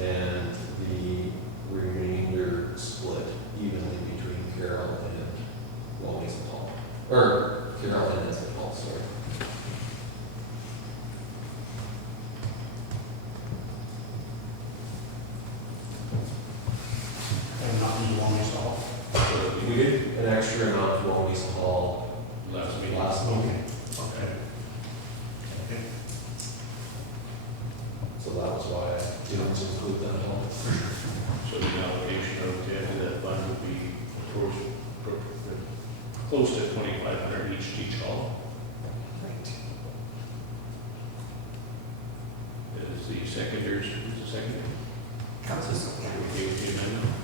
and the remainder split evenly between Carroll and Wawanesa Hall? Or Carroll and Nesbit Hall, sorry. and not in Wawanesa Hall. We did an extra amount to Wawanesa Hall Last meeting. last meeting, Okay. Okay. so that was why I didn't include that hall. So the allocation of that fund would be close to 2,500 each hall. Is the seconders, who's the seconder? Councilor Sopian. Okay with the amendment?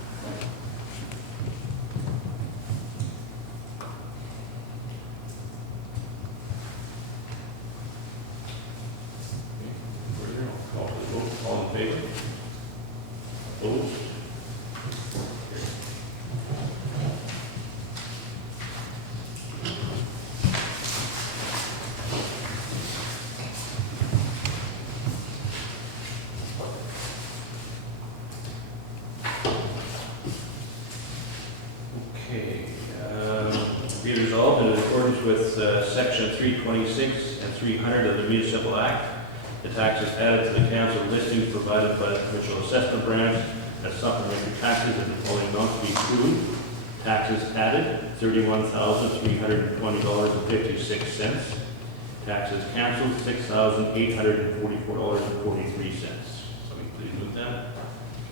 Further, I'll call for the vote. All in favor? Opposed? Okay, be it resolved in accordance with section 326 and 300 of the Municipal Act, the taxes added to the council listing provided by the provincial assessment branch as supplementary taxes in the following amounts to be approved. Taxes added, $31,320.56. Taxes canceled, $6,844.43. Somebody please move that.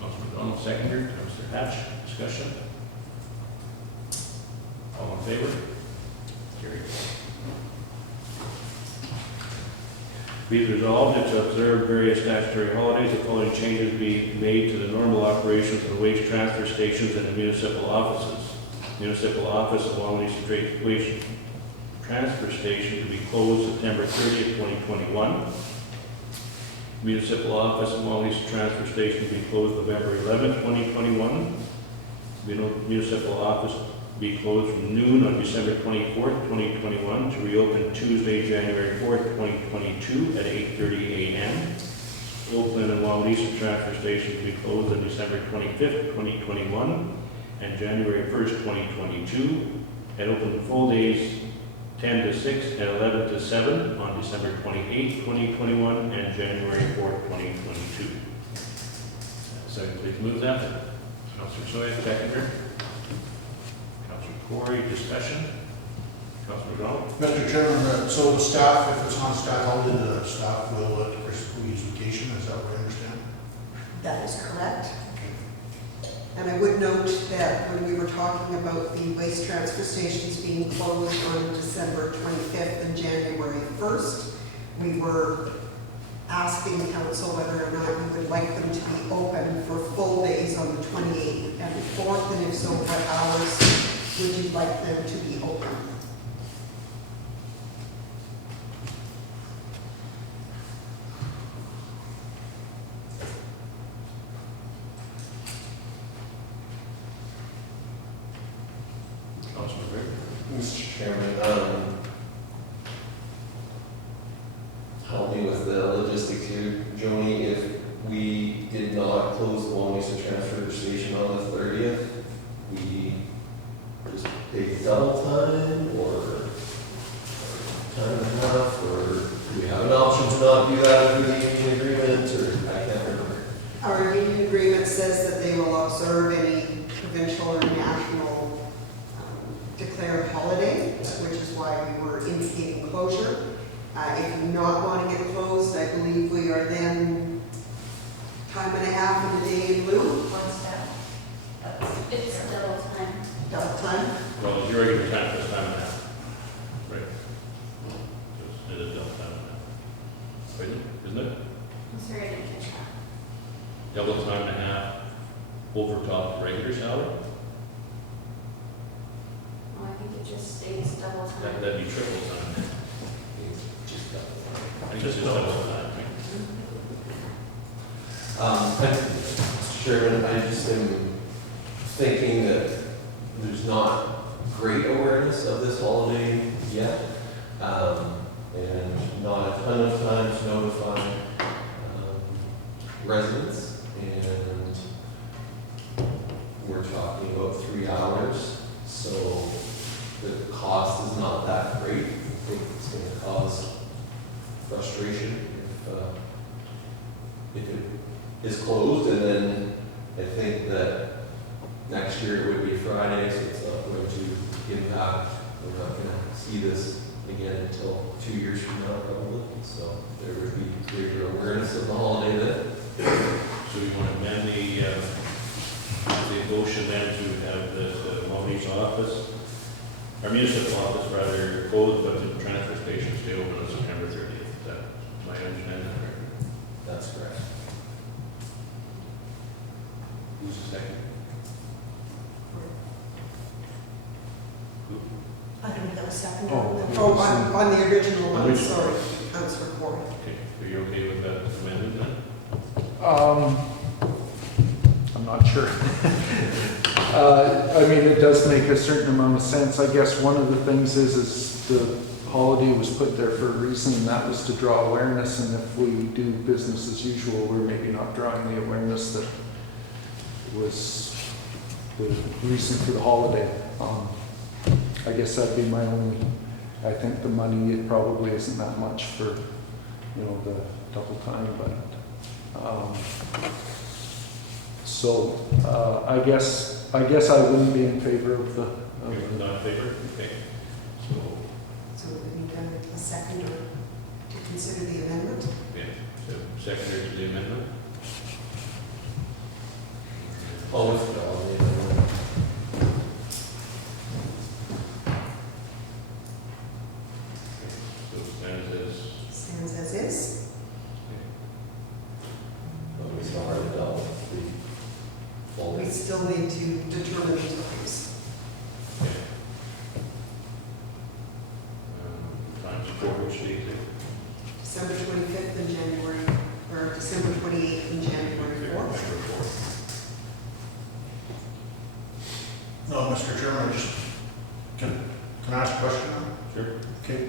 Councilor McDonald, seconder. Councilor Hatch, discussion. All in favor? Carried. Be it resolved that to observe various statutory holidays, the following changes be made to the normal operations of the waste transfer stations and the municipal offices. Municipal office of Wawanesa Waste Transfer Station to be closed September 30th, 2021. Municipal office of Wawanesa Transfer Station to be closed November 11th, 2021. Municipal office be closed from noon on December 24th, 2021 to reopen Tuesday, January 4th, 2022 at 8:30 a.m. Oakland and Wawanesa Transfer Station to be closed on December 25th, 2021 and January 1st, 2022 and open full days 10 to 6 and 11 to 7 on December 28th, 2021 and January 4th, 2022. Second, please move that. Councilor Soya, seconder. Corey, discussion. Councilor McDonald. Mr. Chairman, so the staff, if it's on staff holiday, the staff will let the person use vacation, is that what I understand? That is correct. And I would note that when we were talking about the waste transfer stations being closed on December 25th and January 1st, we were asking council whether or not we would like them to be open for full days on the 28th and 4th, and if so, what hours would you like them to be open? Councilor Rick. Mr. Chairman, help me with the logistics here. Joni, if we did not close the Wawanesa transfer station on the 30th, we just pay double time or time and a half, or do we have an option to not do that under the union agreement, or I can't remember. Our union agreement says that they will observe any provincial or national declared holiday, which is why we were indicating closure. If you're not wanting it closed, I believe we are then time and a half in the day in lieu. What's that? It's double time. Double time. Well, it's your regular time for this time and a half. Right. It is double time and a half. Isn't it? I'm sorry, I didn't catch that. Double time and a half over top of regular salary? Well, I think it just states double time. That'd be triple time. Just double time. I think it's just double time. Mr. Chairman, I just am thinking that there's not great awareness of this holiday yet, and not a ton of time to notify residents, and we're talking about 3 hours, so the cost is not that great. I think it's going to cause frustration if it is closed, and then I think that next year it would be Friday, so it's not going to impact. We're not going to see this again until 2 years from now, probably. So there would be greater awareness of the holiday then. So you want to amend the motion then to have the Wawanesa office, our municipal office rather, closed, but the transfer station stay open on September 30th. Is that my understanding? That's correct. Who's the second? I don't have a second. Oh, On the original one, Original. sorry. Councilor Corey. Okay, are you okay with that amendment then? I'm not sure. I mean, it does make a certain amount of sense. I guess one of the things is the holiday was put there for a reason, and that was to draw awareness. And if we do business as usual, we're maybe not drawing the awareness that was the reason for the holiday. I guess that'd be my only, I think the money, it probably isn't that much for, you know, the double time, but, So, I guess I wouldn't be in favor of the, You're not in favor? Okay. So, So we need a seconder to consider the amendment. yeah, so seconder to the amendment. I'll withdraw the amendment. So stands as, Stands as is. But we still already dealt with the full. We still need to determine the times. okay. Times for which date? December 25th and January, or December 28th and January 4th. November 4th. No, Mr. Chairman, can I ask a question now? Sure. Okay,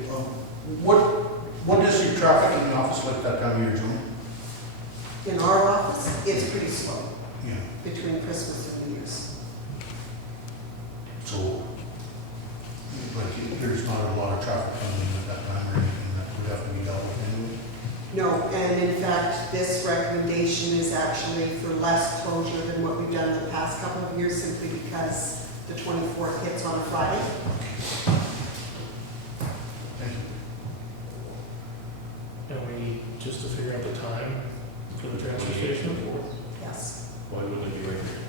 what is your traffic in the office like that time of year, Joan? In our office, it's pretty slow Yeah, between Christmas and New Year's. so, like, there's not a lot of traffic coming in at that time or anything that would have to be dealt with anyway? No, and in fact, this recommendation is actually for less closure than what we've done in the past couple of years, simply because the 24th hits on a Friday. Thank you. And we need just to figure out the time for the transfer station. Yes. Why wouldn't it be right here?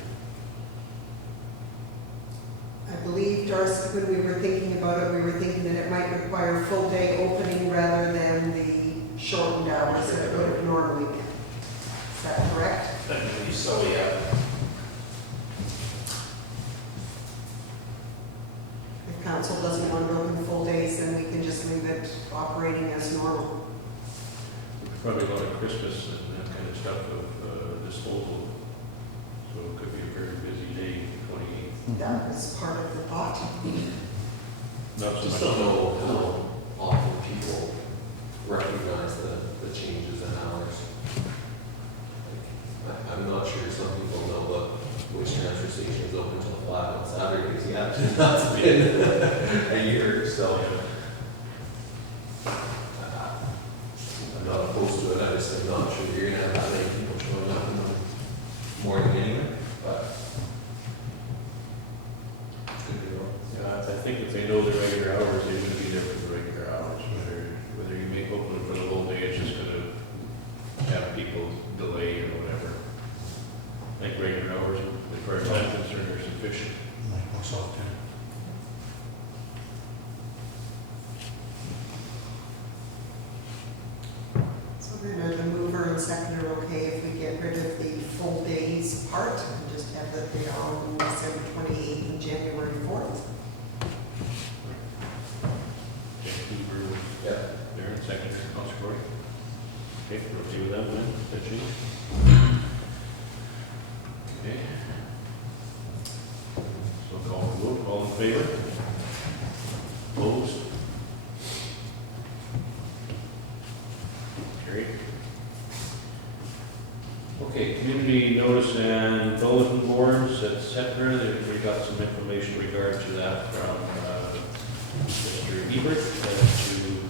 I believe, Darcy, when we were thinking about it, we were thinking that it might require full day opening rather than the shortened hours that it would have normally been. Is that correct? So, yeah. If council doesn't want to open full days, then we can just leave it operating as normal. Probably a lot of Christmas and that kind of stuff of disposal. So it could be a very busy day, 28th. That was part of the thought. Not so Just much. don't know how often people recognize the changes in hours. Like, I'm not sure some people know that which transfer station is open till 5 on Saturdays yet. That's been a year, so. I'm not opposed to it, I just am not sure you're gonna have that many people showing up in the morning anyway, but. Could be wrong. Yeah, I think if they know the regular hours, they would be there for the regular hours. Whether you make open for the whole day, it's just gonna have people delay or whatever. I think regular hours, as far as I'm concerned, are sufficient. Like myself, too. So then the mover and seconder, okay, if we get rid of the full days part and just have that they are on December 28th and January 4th. Okay, Hoover, Yeah. Darren, second, Councilor Cory. Okay, we're okay with that then, that change? Okay. So call for vote, all in favor? Opposed? Carried. Okay, community notice and bulletin boards, et cetera. We got some information regard to that from Mr. Hebert as to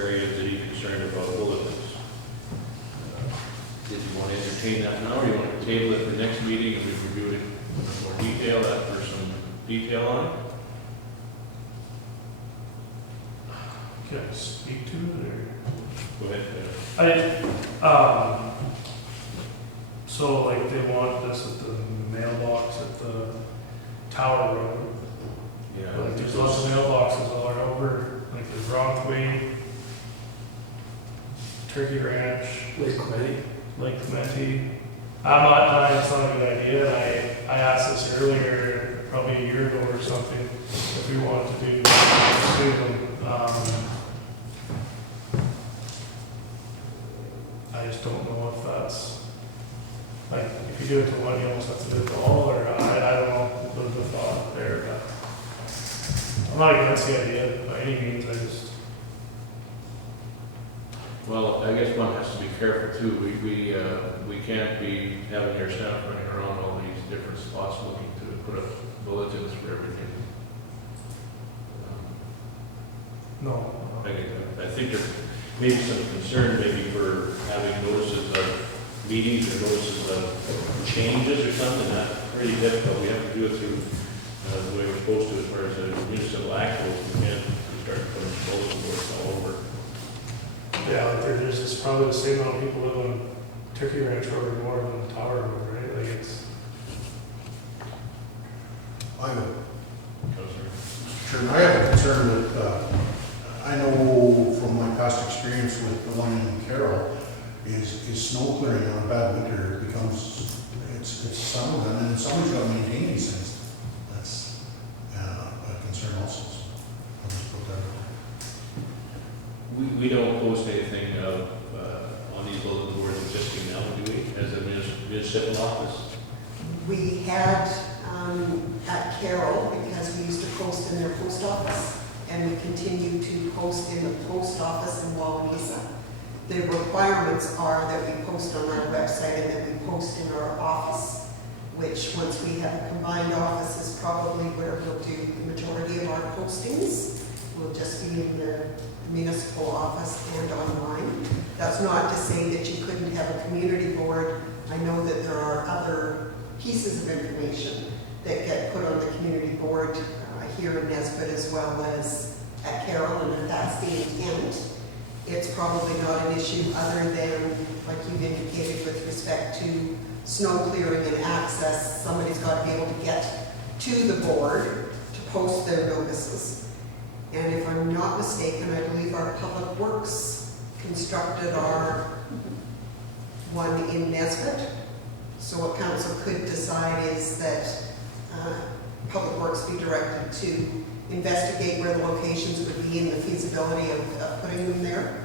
areas that he's concerned about bulletins. Did you want to entertain that now, or you want to table it for next meeting and we review it in more detail, for some detail on it? Can I speak to it, or? Go ahead. So like they want this at the mailbox at the Tower Road. Yeah. Like there's lots of mailboxes all over, like there's Rockaway, Turkey Ranch, Lake Clementi. Lake Clementi. I'm not, it's not a good idea, and I asked this earlier, probably a year ago or something, if we wanted to do them. I just don't know if that's, like, if you do it to one, you almost have to do it to all, or I don't know, the thought there, but I'm not against the idea by any means, I just, Well, I guess one has to be careful too. We can't be having our staff running around all these different spots looking to put up bulletins for everything. no. I think there may be some concern maybe for having notices of meetings or notices of changes or something, that's pretty difficult. We have to do it through the way we're supposed to as far as the municipal act goes. We can't start putting bulletin boards all over. Yeah, like there's just probably the same amount of people live on Turkey Ranch Road or more than the Tower Road, right? Like it's, I have, Councillor. Mr. Chairman, I have a concern with, I know from my past experience with the one in Carroll, is snow clearing on a bad winter becomes, it's summer, and then somebody's got to maintain these things. That's a concern also. So I'll just put that out. We don't post anything on these bulletin boards existing now, do we, as a municipal office? We had at Carroll, because we used to post in their post office, and we continue to post in the post office in Wawanesa. The requirements are that we post on our website and that we post in our office, which once we have a combined office is probably where we'll do the majority of our postings. We'll just be in the municipal office and online. That's not to say that you couldn't have a community board. I know that there are other pieces of information that get put on the community board here in Nesbitt as well as at Carroll, and if that's the intent, it's probably not an issue other than, like you've indicated, with respect to snow clearing and access. Somebody's got to be able to get to the board to post their notices. And if I'm not mistaken, I believe our Public Works constructed our one in Nesbitt. So what council could decide is that Public Works be directed to investigate where the locations would be and the feasibility of putting them there.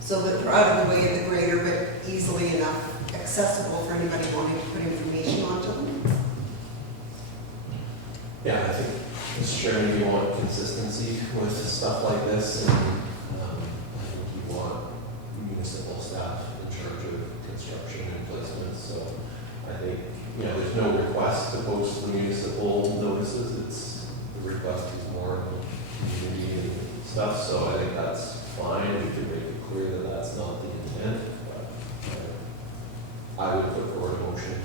So that they're out of the way of the grader, but easily enough accessible for anybody wanting to put information onto them. Yeah, I think, Mr. Chairman, you want consistency with stuff like this, and I think you want municipal staff in charge of construction and placement, so I think, you know, there's no request to post the municipal notices, it's, the request is more of community and stuff, so I think that's fine, we could make it clear that that's not the intent, but I would put forward a motion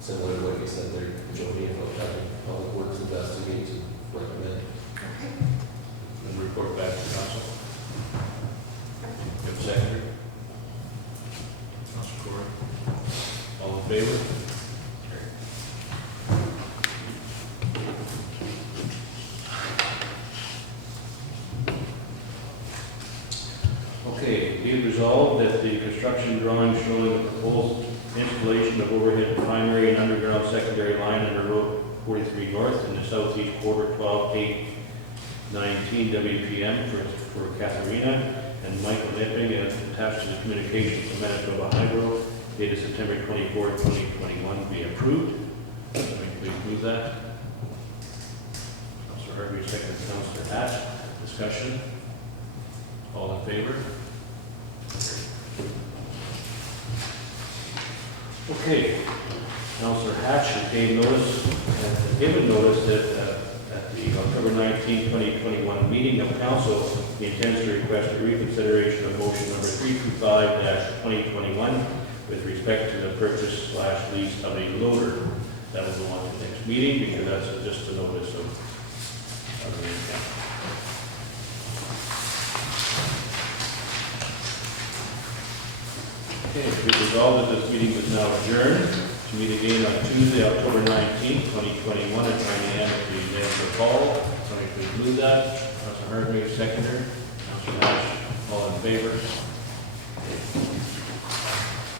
similar to what you said there, Jody, about having Public Works investigate and recommend. Okay. And report back to council. Give a seconder. Councilor Corr. All in favor? Okay, be it resolved that the construction drawing showing the proposed installation of overhead primary and underground secondary line under Road 43 North in the southeast quarter 12/8/19 WPM for Katharina and Michael Nipping, and attached to the communication from Manitoba Hydro dated September 24, 2021 be approved. Can we please move that? Councilor Harvey, second. Councilor Hatch. Discussion. All in favor? Okay, Councilor Hatch gave notice, given notice that at the October 19, 2021 meeting of council, he intends to request a reconsideration of motion number 325-2021 with respect to the purchase/lease of a loader. That will go on to the next meeting because that's just a notice of the intent. Okay, it is resolved that this meeting is now adjourned to meet again on Tuesday, October 19th, 2021 at 9 a.m. at the Denver Hall. Somebody please move that. Councilor Hartwig, seconder. Councilor Nash, all in favor?